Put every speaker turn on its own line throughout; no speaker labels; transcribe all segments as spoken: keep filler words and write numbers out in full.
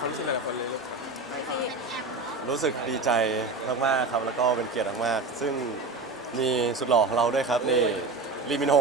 ความรู้สึกแต่ละคนเลยลูก
รู้สึกดีใจมากๆครับแล้วก็เป็นเกียรติมากๆซึ่งมีสุดหล่อของเราด้วยครับนี่ลีมินโฮ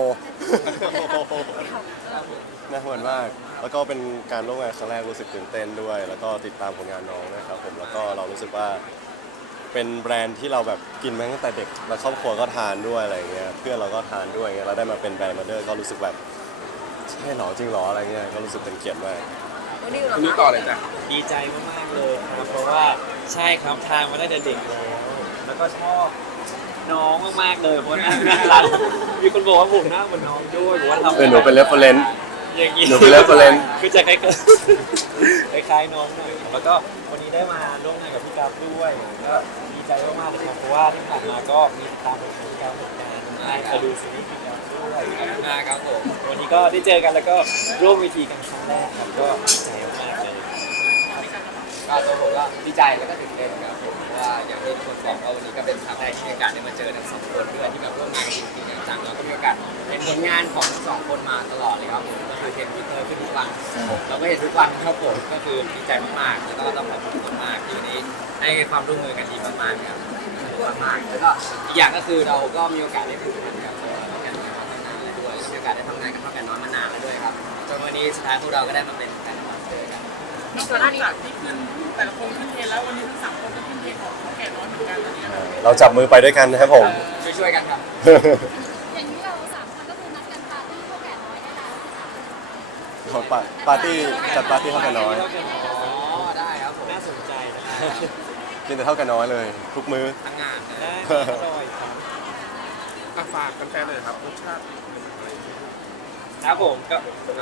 น่าเหมือนมากแล้วก็เป็นการร่วมงานครั้งแรกรู้สึกตื่นเต้นด้วย แล้วก็ติดตามผลงานน้องนะครับผมแล้วก็เรารู้สึกว่าเป็นแบรนด์ที่เราแบบกินมาตั้งแต่เด็กแล้วครอบครัวก็ทานด้วยอะไรเงี้ยเพื่อนเราก็ทานด้วยเงี้ยเราได้มาเป็นแบรนด์มาเดอร์ก็รู้สึกแบบใช่หรอจริงหรออะไรเงี้ยก็รู้สึกเป็นเกียรติมาก
วันนี้เหรอ
คุณนี่
คะ
ต่อเลยจ้ะ
ดีใจมากๆเลยครับเพราะว่าใช่ครับทานมาตั้งแต่เด็กแล้วแล้วก็ชอบน้องมากๆเลยเพราะหน้าน่ารักมีคนบอกว่าผมหน้าเหมือนน้องด้วยบอกว่าทำ
เออหนูเป็นเรฟเฟอเรนซ์
อย่างนี้
หนูเป็น reference
คือจะคล้ายๆคล้ายๆน้องหน่อยแล้วก็วันนี้ได้มาร่วมงานกับพี่กราฟด้วยก็ดีใจมากๆเลยครับเพราะว่าที่ผ่านมาก็มีตามผลงานพี่กราฟเหมือนกันได้มาดูซีรีส์พี่กราฟด้วยนะครับผมวันนี้ก็ได้เจอกันแล้วก็ร่วมเวทีกันครั้งแรกครับก็ดีใจมากๆเลย
ก็ตัวผมก็ดีใจแล้วก็ตื่นเต้นครับผมเพราะว่าอย่างที่ทุกคนบอกว่าวันนี้ก็เป็นครั้งแรกที่มีโอกาสได้มาเจอทั้งสองคนด้วยที่แบบร่วมงานกันจริงๆจังๆแล้วก็มีโอกาสเห็นผลงานของทั้งสองคนมาตลอดเลยครับผมก็คือเห็นวิเตอร์ขึ้นทุกวันเราก็เห็นทุกวันครับผมก็คือดีใจมากๆแล้วก็ต้องขอบคุณมากๆที่วันนี้ให้ความร่วมมือกันดีมากๆครับสนุกมากๆแล้วก็อีกอย่างก็คือเราก็มีโอกาสได้พูดคุยกับตัวน้องแกนน้อยมานานแล้วด้วยมีโอกาสได้ทำงานกับน้องแกนน้อยมานานแล้วด้วยครับจนวันนี้สุดท้ายพวกเราก็ได้มาเป็นแฟนมาเจอกัน
นอกจากที่ขึ้นแต่ละคนขึ้นเทรนแล้ววันนี้ทั้งสามคนก็ขึ้นเทรนของเขาแก่น้อยเหมือนกันวันนี้นะ
เราจับมือไปด้วยกันนะครับผม
ช่วยๆกันครับ
อย่างนี้เราสามคนก็คือนัดกันปาร์ตี้พวกแก่น้อยได้แล้วใช่ไหม
ขอปาปาร์ตี้จัดปาร์ตี้เท่ากันน้อย
อ๋อได้ครับผม
น่าสนใจนะครับ
กินแต่เท่ากันน้อยเลย ทุกมื้อ
ทั้งงาน
ได้อร่อยครับ
อ่ะฝากแฟนๆเลยครับรสชาติ
ครับผมก็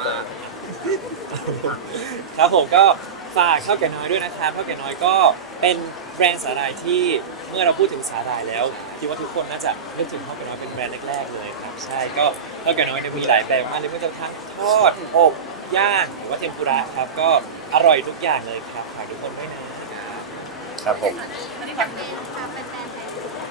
ครับผมก็ฝากข้าวแก่น้อยด้วยนะครับข้าวแก่น้อยก็เป็นแบรนด์สาหร่ายที่เมื่อเราพูดถึงสาหร่ายแล้วคิดว่าทุกคนน่าจะนึกถึงข้าวแก่น้อยเป็นแบรนด์แรกๆเลยครับใช่ก็ข้าวแก่น้อยเนี่ยมีหลายแบบมากเลยไม่ว่าจะทั้งทอดอบย่างหรือว่าเทมปุระครับก็อร่อยทุกอย่างเลยครับฝากทุกคนด้วยนะครับ
ผม
อันนี้แบบเป็นความเป็นแฟนแท้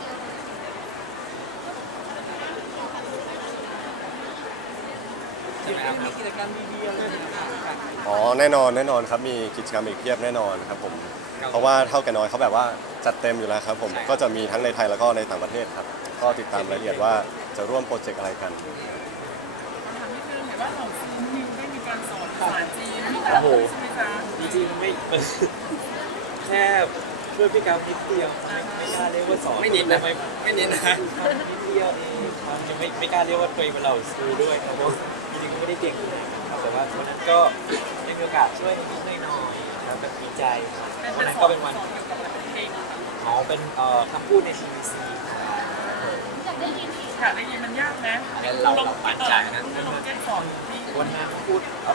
ใช่ไหมครับ
มีกิจกรรมดีๆอะไรอย่างเงี้ย
อ๋อแน่นอนแน่นอนครับมีกิจกรรมอีกเพียบแน่นอนครับผมเพราะว่าเท่ากันน้อยเขาแบบว่าจัดเต็มอยู่แล้วครับผมก็จะมีทั้งในไทยแล้วก็ในต่างประเทศครับก็ติดตามรายละเอียดว่าจะร่วมโปรเจกต์อะไรกัน
คำถามที่คือเห็นว่าของซีนิวได้มีการสอนภาษาจีนให้กับผู้ใช่ไหมจ๊ะ
จริงๆไม่ แค่ช่วยพี่กาวนิดเดียวไม่ไม่กล้าเรียกว่าสอน
ไม่นิดนะ
ไม่
ไม่นิดนะ
นิดเดียวเองครับยังไม่ไม่กล้าเรียกว่าตัวเองเป็นเหล่าซูด้วยครับเพราะจริงๆก็ไม่ได้เก่งขนาดนั้นครับแต่ว่าวันนั้นก็ได้มีโอกาสช่วยนิดๆหน่อยๆครับแบบดีใจวันนั้นก็เป็นวัน
สอนเกี่ยวกับอะไรเป็นเพลงอะค่ะ
อ๋อเป็นเอ่อคำพูดในทีวีซี
อยากได้ยินอีก
ค่ะได้ยินมันยากนะ
งั้นเราเราปั่นใจนะ
ลองแก้สอนที่
วันนั้นพูดเอา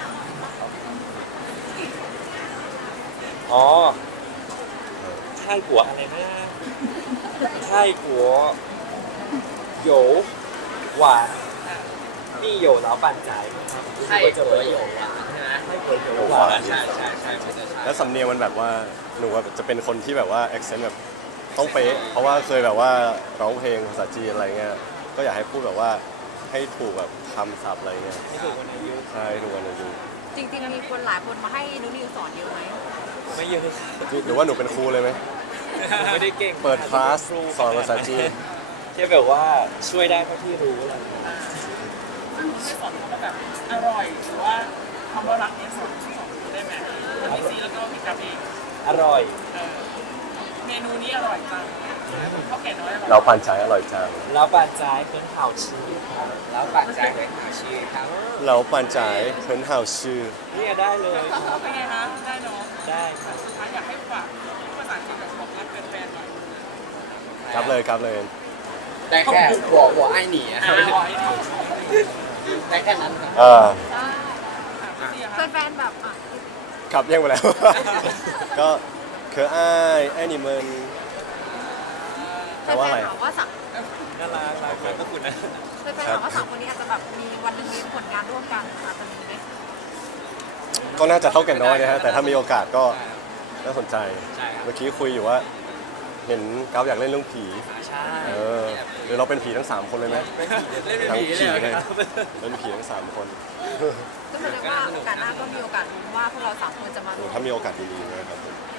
อ๋อใช่หัวอะไรนะใช่หัวโหยวหวานนี่โหยวแล้วปั่นใจครับ
ใช่
จะ
ตัว
เป็น
โย
โหยว
หวานใช่ไหม
ใช่หัวโหยว
ห
ห
วาว
าน น
ใช่ใช่ใช่ใช่ใช่
แล้วสำเนียงมันแบบว่าหนูจะเป็นคนที่แบบว่า accent แบบต้องเป๊ะเพราะว่าเคยแบบว่าร้องเพลงภาษาจีนอะไรเงี้ยก็อยากให้พูดแบบว่าให้ถูกแบบคำศัพท์อะไรเงี้ย
ไม่ถูกวันอายุ
ใช่ดูกันดู
จริงๆมีคนหลายคนมาให้นุนิวสอนเยอะไหม
ไม่เยอะ
หรือว่าหนูเป็นครูเลยไหม
ไม่ได้เก่ง
เปิดคลาสสอนภาษาจีน
แค่แบบว่าช่วยได้เท่าที่รู้อะไรอย่างเงี้ย
ซึ่งไม่สอนเขาว่าแบบอร่อยหรือว่าคำว่ารักเนี่ยสอนสอนได้ไหมพี่ซีแล้วก็พี่กับเอง
อร่อย
เออเมนูนี้อร่อยจังข้าวแก่น้อยอร่อย
เราผ่านใจอร่อยจัง
แล้วบานจายเป็นข่าวชื่อครับ
แล้วปั่นใจให้หาชีครับ
เราผ่านใจเพิ่นเฮาชื่อ
เนี่ยได้เลยครับ
เป็นไงคะได้เนาะ
ได้ครับ
อยากให้ฝากภาษาจีนแบบบอกรักแฟนๆหน่อย
ครับเลยครับเลย
ได้แค่หัวหัวไอ้หนีอะ
อ่าบอกให้หน่อย
ได้แค่นั้นครับ
เออ
แฟนๆแบบอ่ะ
ครับแย่งไปแล้ว ก็คืออ้ายไอ้นี่มันแปลว่าอะไร
แฟนๆถามว่าสัก
น่ารักรักครับขอบคุณนะ
แฟนๆถามว่าสามคนนี้อาจจะแบบมีวันหนึงมีผลงานร่วมกันอาจจะมีไหม
ก็น่าจะเท่ากันน้อยนะฮะแต่ถ้ามีโอกาสก็น่าสนใจ
ใช่ครับ
เมื่อกี้คุยอยู่ว่าเห็นกราฟอยากเล่นเรื่องผี
ใช่
เออหรือเราเป็นผีทั้งสามคนเลยไหม
เล่นเป็น
ทั้ง
ผี
ผี
เลย
เลย
ครับ
เป็นผีทั้งสามคน
ก็แสดงว่าโอกาสหน้าก็มีโอกาสลุ้นว่าพวกเราสามคนจะมา
โอ้ถ้ามีโอกาสดีๆนะครับผม